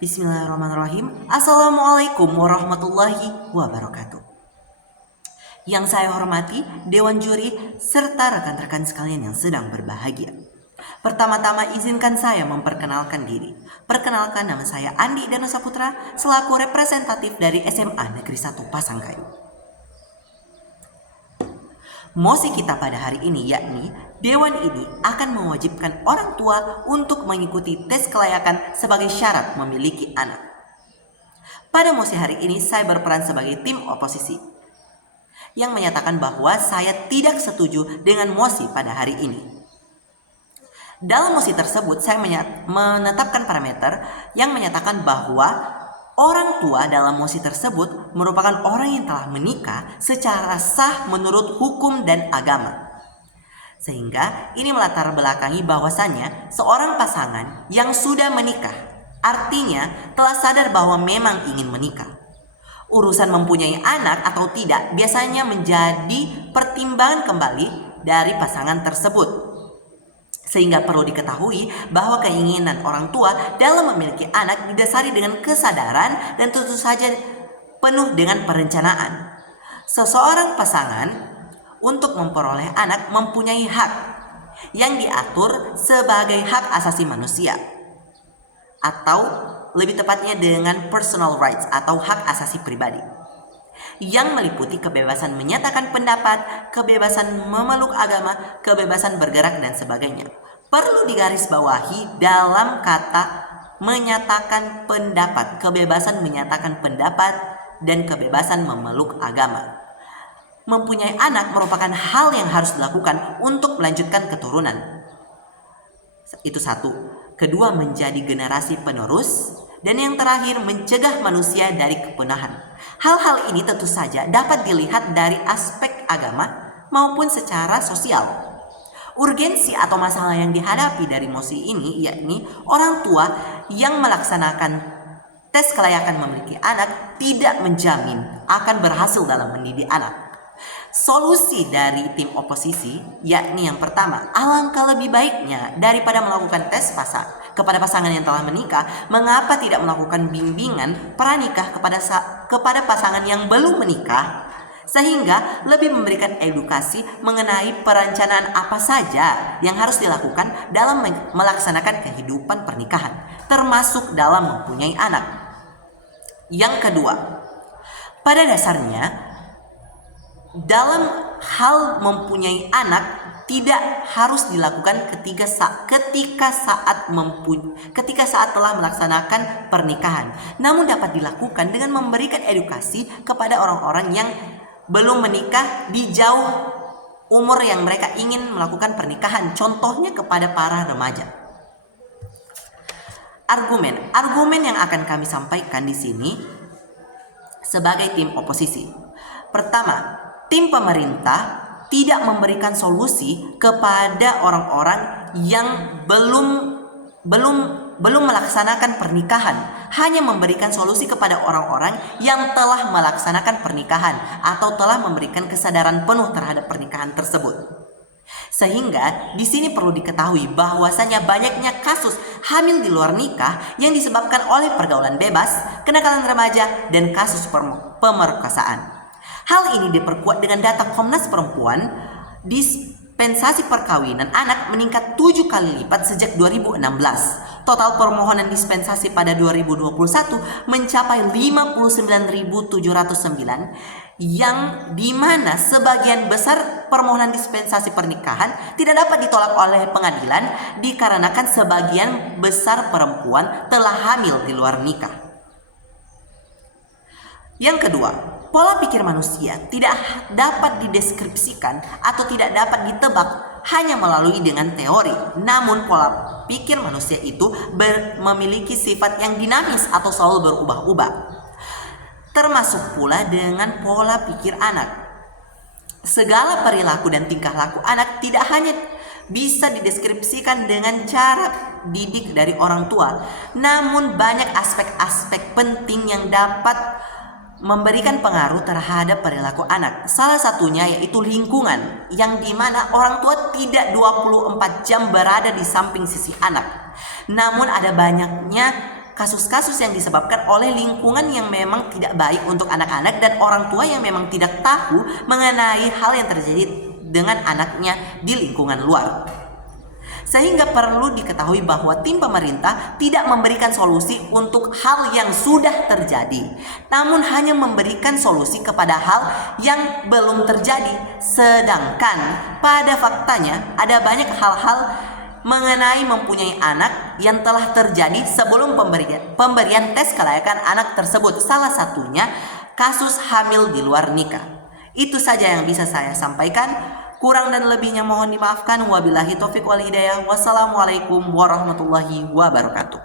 Bismillahirrahmanirrahim. Assalamualaikum warahmatullahi wabarakatuh. Yang saya hormati Dewan Juri serta rekan-rekan sekalian yang sedang berbahagia. Pertama-tama izinkan saya memperkenalkan diri. Perkenalkan, nama saya Andi Dana Saputra selaku representatif dari SMA Negeri 1 Pasangkayu. Mosi kita pada hari ini yakni Dewan ini akan mewajibkan orang tua untuk mengikuti tes kelayakan sebagai syarat memiliki anak. Pada mosi hari ini saya berperan sebagai tim oposisi yang menyatakan bahwa saya tidak setuju dengan mosi pada hari ini. Dalam mosi tersebut saya menetapkan parameter yang menyatakan bahwa orang tua dalam mosi tersebut merupakan orang yang telah menikah secara sah menurut hukum dan agama. Sehingga ini melatar belakangi bahwasannya seorang pasangan yang sudah menikah artinya telah sadar bahwa memang ingin menikah. Urusan mempunyai anak atau tidak biasanya menjadi pertimbangan kembali dari pasangan tersebut. Sehingga perlu diketahui bahwa keinginan orang tua dalam memiliki anak didasari dengan kesadaran dan tentu saja penuh dengan perencanaan. Seseorang pasangan untuk memperoleh anak mempunyai hak yang diatur sebagai hak asasi manusia, atau lebih tepatnya dengan personal rights atau hak asasi pribadi, yang meliputi kebebasan menyatakan pendapat, kebebasan memeluk agama, kebebasan bergerak dan sebagainya. Perlu digarisbawahi dalam kata menyatakan pendapat, kebebasan menyatakan pendapat dan kebebasan memeluk agama. Mempunyai anak merupakan hal yang harus dilakukan untuk melanjutkan keturunan. Itu satu. Kedua, menjadi generasi penerus. Dan yang terakhir, mencegah manusia dari kepunahan. Hal-hal ini tentu saja dapat dilihat dari aspek agama maupun secara sosial. Urgensi atau masalah yang dihadapi dari mosi ini yakni orang tua yang melaksanakan tes kelayakan memiliki anak tidak menjamin akan berhasil dalam mendidik anak. Solusi dari tim oposisi yakni yang pertama, alangkah lebih baiknya daripada melakukan tes kepada pasangan yang telah menikah, mengapa tidak melakukan bimbingan pranikah kepada pasangan yang belum menikah, sehingga lebih memberikan edukasi mengenai perencanaan apa saja yang harus dilakukan dalam melaksanakan kehidupan pernikahan, termasuk dalam mempunyai anak. Yang kedua, pada dasarnya dalam hal mempunyai anak tidak harus dilakukan ketika saat telah melaksanakan pernikahan, namun dapat dilakukan dengan memberikan edukasi kepada orang-orang yang belum menikah di jauh umur yang mereka ingin melakukan pernikahan, contohnya kepada para remaja. Argumen yang akan kami sampaikan di sini sebagai tim oposisi. Pertama, tim pemerintah tidak memberikan solusi kepada orang-orang yang belum melaksanakan pernikahan, hanya memberikan solusi kepada orang-orang yang telah melaksanakan pernikahan atau telah memberikan kesadaran penuh terhadap pernikahan tersebut. Sehingga di sini perlu diketahui bahwasanya banyaknya kasus hamil di luar nikah yang disebabkan oleh pergaulan bebas, kenakalan remaja, dan kasus pemerkosaan. Hal ini diperkuat dengan data Komnas Perempuan. Dispensasi perkawinan anak meningkat 7 kali lipat sejak 2016. Total permohonan dispensasi pada 2021 mencapai 59.709, yang dimana sebagian besar permohonan dispensasi pernikahan tidak dapat ditolak oleh pengadilan dikarenakan sebagian besar perempuan telah hamil di luar nikah. Yang kedua, pola pikir manusia tidak dapat dideskripsikan atau tidak dapat ditebak hanya melalui dengan teori. Namun pola pikir manusia itu memiliki sifat yang dinamis atau selalu berubah-ubah. Termasuk pula dengan pola pikir anak. Segala perilaku dan tingkah laku anak tidak hanya bisa dideskripsikan dengan cara didik dari orang tua, namun banyak aspek-aspek penting yang dapat memberikan pengaruh terhadap perilaku anak. Salah satunya yaitu lingkungan, yang dimana orang tua tidak 24 jam berada di samping sisi anak. Namun ada banyaknya kasus-kasus yang disebabkan oleh lingkungan yang memang tidak baik untuk anak-anak dan orang tua yang memang tidak tahu mengenai hal yang terjadi dengan anaknya di lingkungan luar. Sehingga perlu diketahui bahwa tim pemerintah tidak memberikan solusi untuk hal yang sudah terjadi, namun hanya memberikan solusi kepada hal yang belum terjadi. Sedangkan pada faktanya ada banyak hal-hal mengenai mempunyai anak yang telah terjadi sebelum pemberian tes kelayakan anak tersebut. Salah satunya kasus hamil di luar nikah. Itu saja yang bisa saya sampaikan. Kurang dan lebihnya mohon dimaafkan. Wabillahi taufiq wal hidayah. Wassalamualaikum warahmatullahi wabarakatuh.